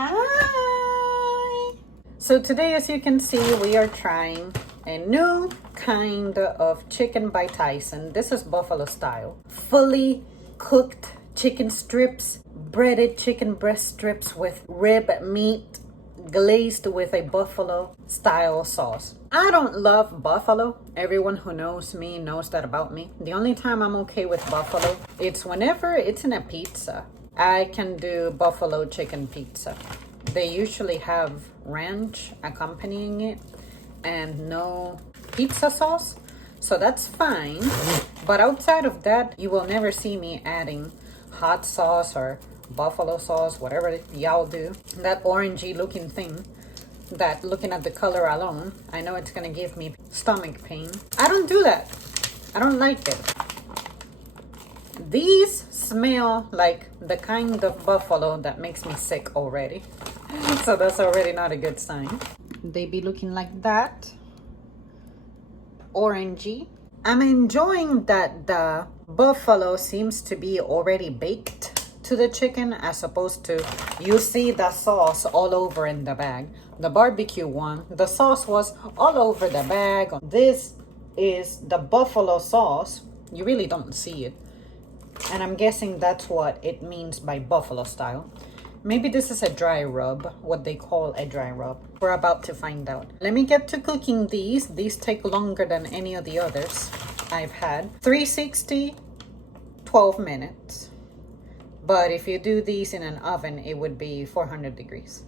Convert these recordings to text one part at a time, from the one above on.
Hi! So today, as you can see, we are trying a new kind of chicken by Tyson. This is Buffalo Style. Fully cooked chicken strips, breaded chicken breast strips with rib meat, glazed with a Buffalo Style sauce. I don't love buffalo. Everyone who knows me knows that about me. The only time I'm okay with buffalo, it's whenever it's in a pizza. I can do buffalo chicken pizza. They usually have ranch accompanying it and no pizza sauce, so that's fine. But outside of that, you will never see me adding hot sauce or buffalo sauce, whatever y'all do. That orangey looking thing, that looking at the color alone, I know it's gonna give me stomach pain. I don't do that. I don't like it. These smell like the kind of buffalo that makes me sick already. So that's already not a good sign. They be looking like that. Orangey. I'm enjoying that the buffalo seems to be already baked to the chicken, as opposed to you see the sauce all over in the bag. The barbecue one, the sauce was all over the bag. This is the buffalo sauce. You really don't see it. And I'm guessing that's what it means by Buffalo Style. Maybe this is a dry rub, what they call a dry rub. We're about to find out. Let me get to cooking these. These take longer than any of the others I've had. 360, 12 minutes. But if you do these in an oven, it would be 400 degrees.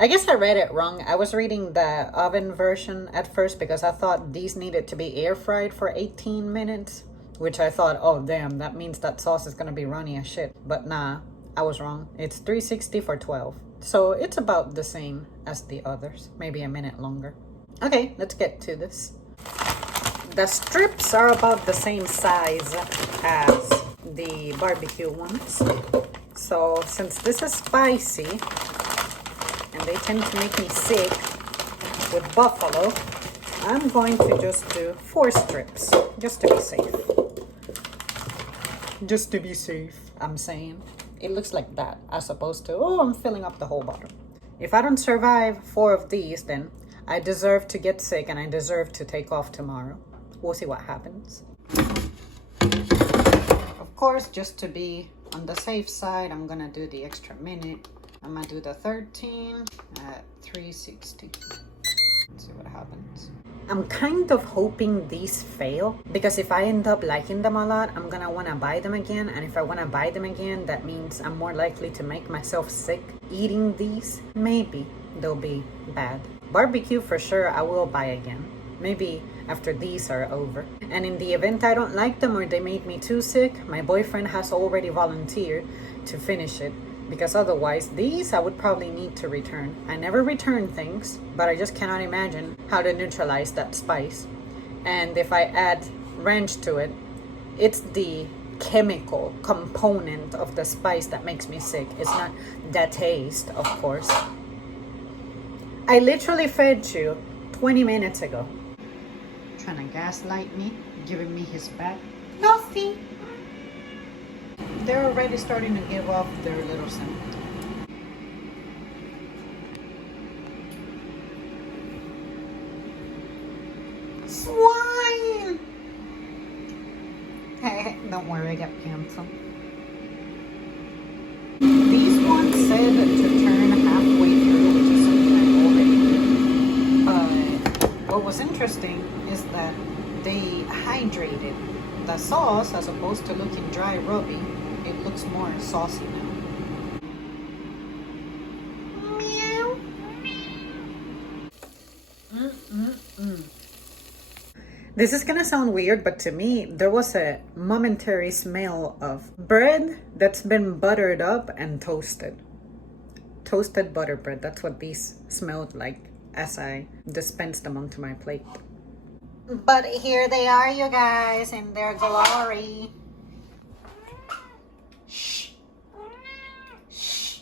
I guess I read it wrong. I was reading the oven version at first because I thought these needed to be air fried for 18 minutes. Which I thought, oh damn, that means that sauce is gonna be runny as shit. But nah, I was wrong. It's 360 for 12. So it's about the same as the others. Maybe a minute longer. Okay, let's get to this. The strips are about the same size as the barbecue ones. So since this is spicy, and they tend to make me sick with buffalo, I'm going to just do 4 strips, just to be safe. Just to be safe, I'm saying. It looks like that, as opposed to, oh, I'm filling up the whole bottle. If I don't survive 4 of these, then I deserve to get sick and I deserve to take off tomorrow. We'll see what happens. Of course, just to be on the safe side, I'm gonna do the extra minute. I'm gonna do the 13 at 360. Let's see what happens. I'm kind of hoping these fail, because if I end up liking them a lot, I'm gonna wanna buy them again. And if I wanna buy them again, that means I'm more likely to make myself sick eating these. Maybe they'll be bad. Barbecue for sure, I will buy again. Maybe after these are over. And in the event I don't like them or they made me too sick, my boyfriend has already volunteered to finish it. Because otherwise, these I would probably need to return. I never return things, but I just cannot imagine how to neutralize that spice. And if I add ranch to it, it's the chemical component of the spice that makes me sick. It's not the taste, of course. I literally fed you 20 minutes ago. Trying to gaslight me, giving me his back. Nothing. They're already starting to give off their little scent. Swine! Hey, don't worry, I got canceled. These ones said to turn halfway through, which is something I already did. But what was interesting is that they hydrated the sauce as opposed to looking dry rubby. It looks more saucy now. Meow. This is gonna sound weird, but to me, there was a momentary smell of bread that's been buttered up and toasted. Toasted butter bread, that's what these smelled like as I dispensed them onto my plate. But here they are, you guys, in their glory. Shh. Shh.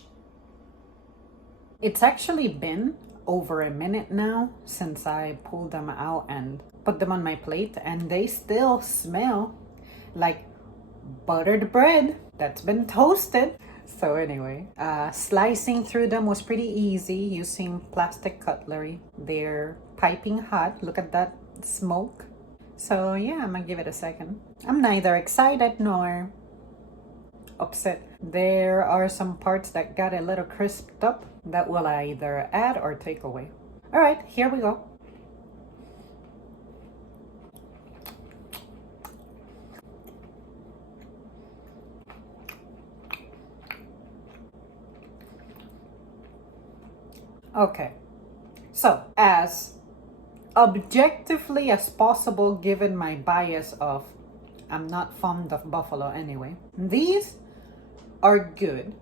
It's actually been over a minute now since I pulled them out and put them on my plate, and they still smell like buttered bread that's been toasted. So anyway, slicing through them was pretty easy using plastic cutlery. They're piping hot. Look at that smoke. So yeah, I'm gonna give it a second. I'm neither excited nor upset. There are some parts that got a little crisped up that will either add or take away. All right, here we go. Okay, so as objectively as possible, given my bias of I'm not fond of buffalo anyway, these are good.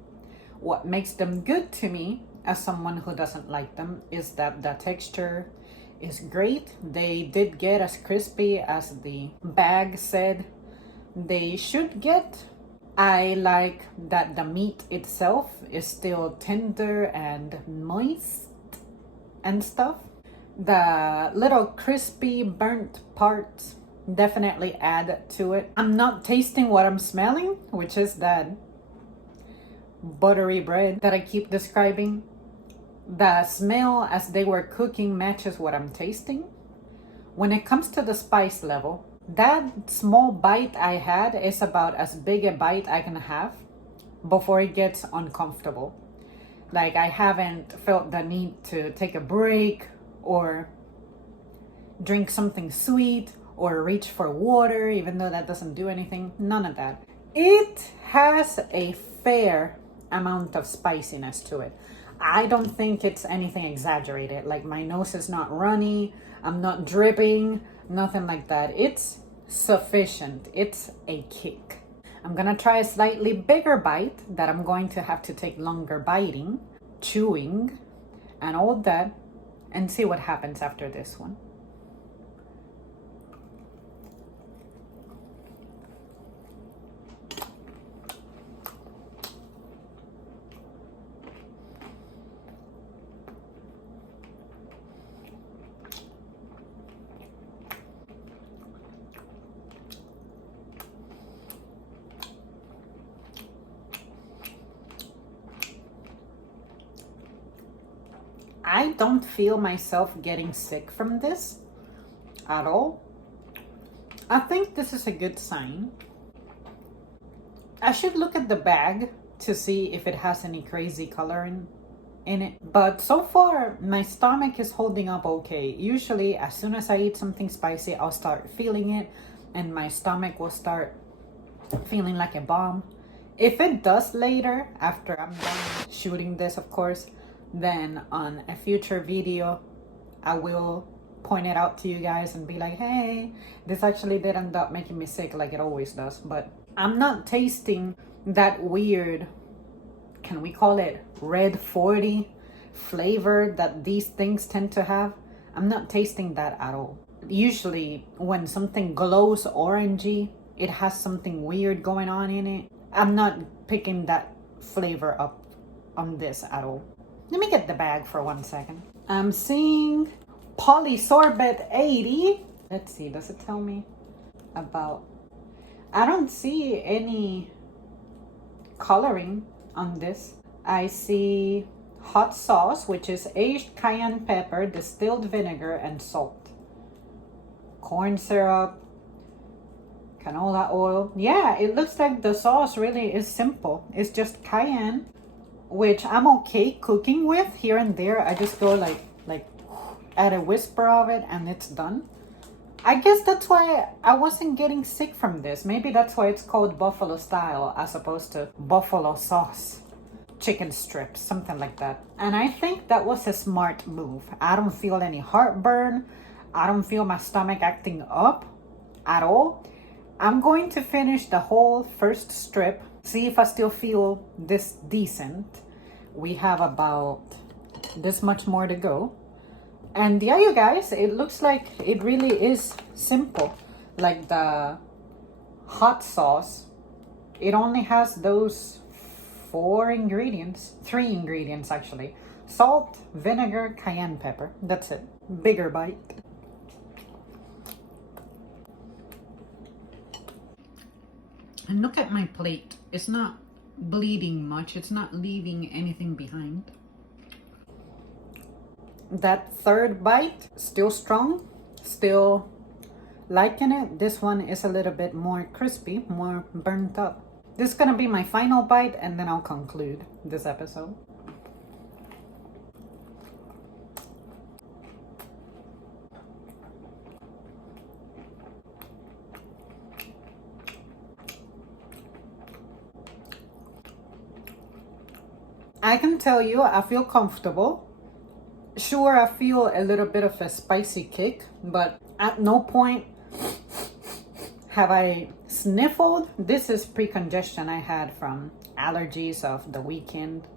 What makes them good to me as someone who doesn't like them is that the texture is great. They did get as crispy as the bag said they should get. I like that the meat itself is still tender and moist and stuff. The little crispy burnt parts definitely add to it. I'm not tasting what I'm smelling, which is that buttery bread that I keep describing. The smell as they were cooking matches what I'm tasting. When it comes to the spice level, that small bite I had is about as big a bite I can have before it gets uncomfortable. Like, I haven't felt the need to take a break or drink something sweet or reach for water, even though that doesn't do anything. None of that. It has a fair amount of spiciness to it. I don't think it's anything exaggerated. Like, my nose is not runny, I'm not dripping, nothing like that. It's sufficient. It's a kick. I'm gonna try a slightly bigger bite that I'm going to have to take longer biting, chewing, and all that, and see what happens after this one. I don't feel myself getting sick from this at all. I think this is a good sign. I should look at the bag to see if it has any crazy coloring in it. But so far, my stomach is holding up okay. Usually, as soon as I eat something spicy, I'll start feeling it and my stomach will start feeling like a bomb. If it does later, after I'm done shooting this, of course, then on a future video, I will point it out to you guys and be like, hey, this actually did end up making me sick like it always does. But I'm not tasting that weird, can we call it red 40 flavor that these things tend to have. I'm not tasting that at all. Usually when something glows orangey, it has something weird going on in it. I'm not picking that flavor up on this at all. Let me get the bag for 1 second. I'm seeing polysorbate 80. Let's see, does it tell me about... I don't see any coloring on this. I see hot sauce, which is aged cayenne pepper, distilled vinegar, and salt. Corn syrup, canola oil. Yeah, it looks like the sauce really is simple. It's just cayenne, which I'm okay cooking with here and there. I just go like add a whisper of it and it's done. I guess that's why I wasn't getting sick from this. Maybe that's why it's called Buffalo Style as opposed to Buffalo Sauce, chicken strips, something like that. And I think that was a smart move. I don't feel any heartburn. I don't feel my stomach acting up at all. I'm going to finish the whole first strip, see if I still feel this decent. We have about this much more to go. And yeah, you guys, it looks like it really is simple. Like the hot sauce, it only has those 3 ingredients actually. Salt, vinegar, cayenne pepper. That's it. Bigger bite. And look at my plate. It's not bleeding much. It's not leaving anything behind. That third bite, still strong, still liking it. This one is a little bit more crispy, more burnt up. This is gonna be my final bite, and then I'll conclude this episode. I can tell you, I feel comfortable. Sure, I feel a little bit of a spicy kick, but at no point have I sniffled. This is pre-congestion I had from allergies of the weekend.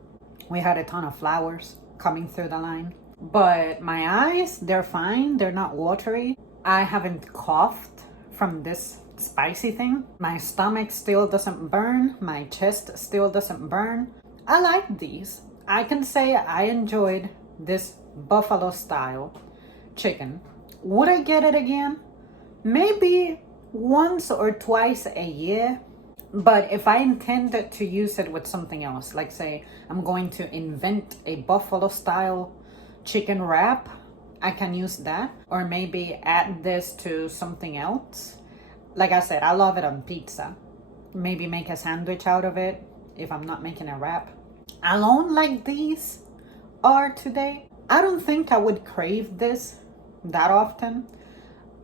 We had a ton of flowers coming through the line. But my eyes, they're fine. They're not watery. I haven't coughed from this spicy thing. My stomach still doesn't burn. My chest still doesn't burn. I like these. I can say I enjoyed this buffalo style chicken. Would I get it again? Maybe once or twice a year. But if I intended to use it with something else, like say I'm going to invent a buffalo style chicken wrap, I can use that. Or maybe add this to something else. Like I said, I love it on pizza. Maybe make a sandwich out of it if I'm not making a wrap. Alone like these are today, I don't think I would crave this that often.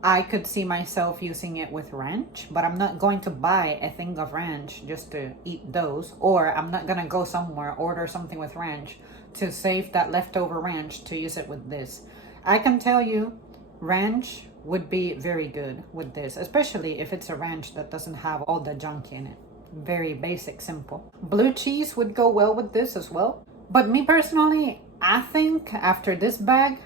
I could see myself using it with ranch, but I'm not going to buy a thing of ranch just to eat those. Or I'm not gonna go somewhere, order something with ranch to save that leftover ranch to use it with this. I can tell you, ranch would be very good with this, especially if it's a ranch that doesn't have all the junk in it. Very basic, simple. Blue cheese would go well with this as well. But me personally, I think after this bag,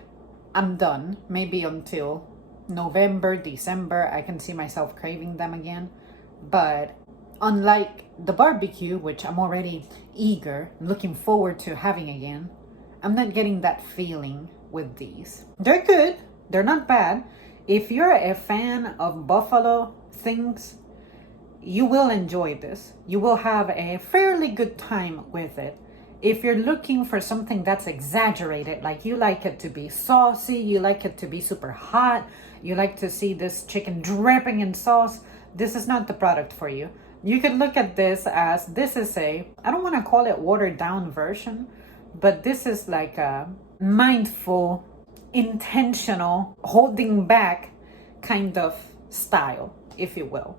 I'm done. Maybe until November, December, I can see myself craving them again. But unlike the barbecue, which I'm already eager, looking forward to having again, I'm not getting that feeling with these. They're good. They're not bad. If you're a fan of buffalo things, you will enjoy this. You will have a fairly good time with it. If you're looking for something that's exaggerated, like you like it to be saucy, you like it to be super hot, you like to see this chicken dripping in sauce, this is not the product for you. You could look at this as, this is a, I don't want to call it watered down version, but this is like a mindful, intentional, holding back kind of style, if you will.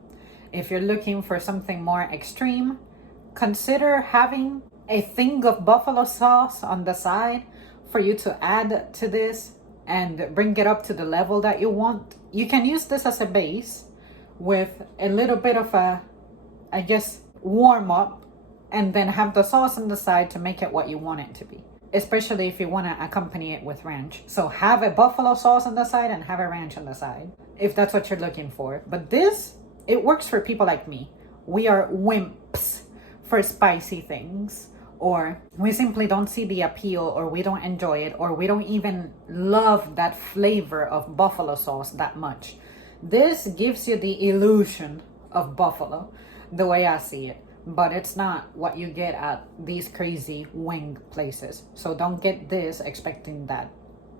If you're looking for something more extreme, consider having a thing of buffalo sauce on the side for you to add to this and bring it up to the level that you want. You can use this as a base with a little bit of a, I guess, warm up, and then have the sauce on the side to make it what you want it to be, especially if you want to accompany it with ranch. So have a buffalo sauce on the side and have a ranch on the side if that's what you're looking for. But this, it works for people like me. We are wimps for spicy things, or we simply don't see the appeal, or we don't enjoy it, or we don't even love that flavor of buffalo sauce that much. This gives you the illusion of buffalo, the way I see it, but it's not what you get at these crazy wing places. So don't get this expecting that.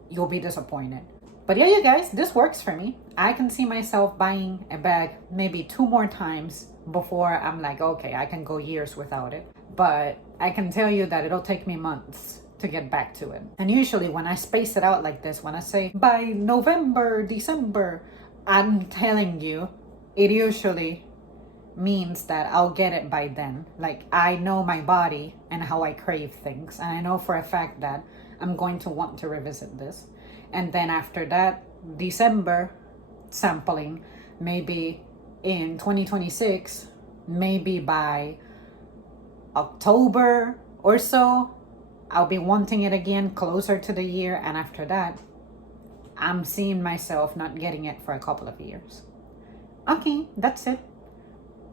You'll be disappointed. But yeah, you guys, this works for me. I can see myself buying a bag maybe 2 more times before I'm like, okay, I can go years without it. But I can tell you that it'll take me months to get back to it. And usually when I space it out like this, when I say by November, December, I'm telling you, it usually means that I'll get it by then. Like, I know my body and how I crave things. And I know for a fact that I'm going to want to revisit this. And then after that, December sampling, maybe in 2026, maybe by October or so, I'll be wanting it again closer to the year. And after that, I'm seeing myself not getting it for a couple of years. Okay, that's it.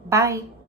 Bye.